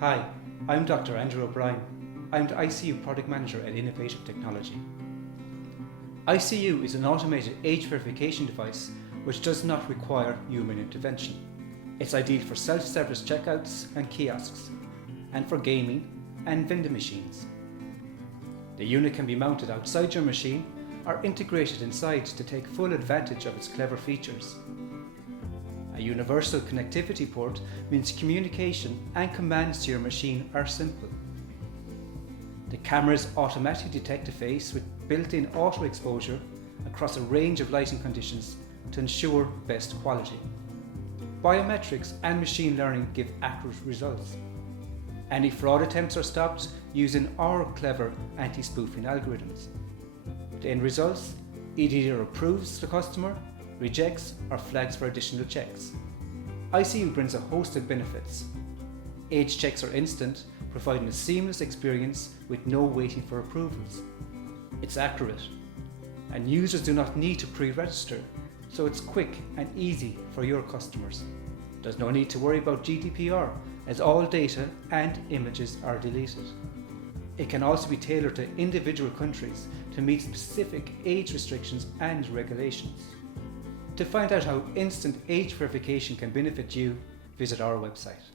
Hi, I'm Dr. Andrew O'Brien. I'm the ICU Product Manager at Innovative Technology. ICU is an automated age verification device which does not require human intervention. It's ideal for self-service checkouts and kiosks, and for gaming and vending machines. The unit can be mounted outside your machine or integrated inside to take full advantage of its clever features. A universal connectivity port means communication and commands to your machine are simple. The cameras automatically detect a face with built-in auto exposure across a range of lighting conditions to ensure best quality. Biometrics and machine learning give accurate results. Any fraud attempts are stopped using our clever anti-spoofing algorithms. The end results, it either approves the customer, rejects or flags for additional checks. ICU brings a host of benefits. Age checks are instant, providing a seamless experience with no waiting for approvals. It's accurate, and users do not need to pre-register, so it's quick and easy for your customers. There's no need to worry about GDPR, as all data and images are deleted. It can also be tailored to individual countries to meet specific age restrictions and regulations. To find out how instant age verification can benefit you, visit our website.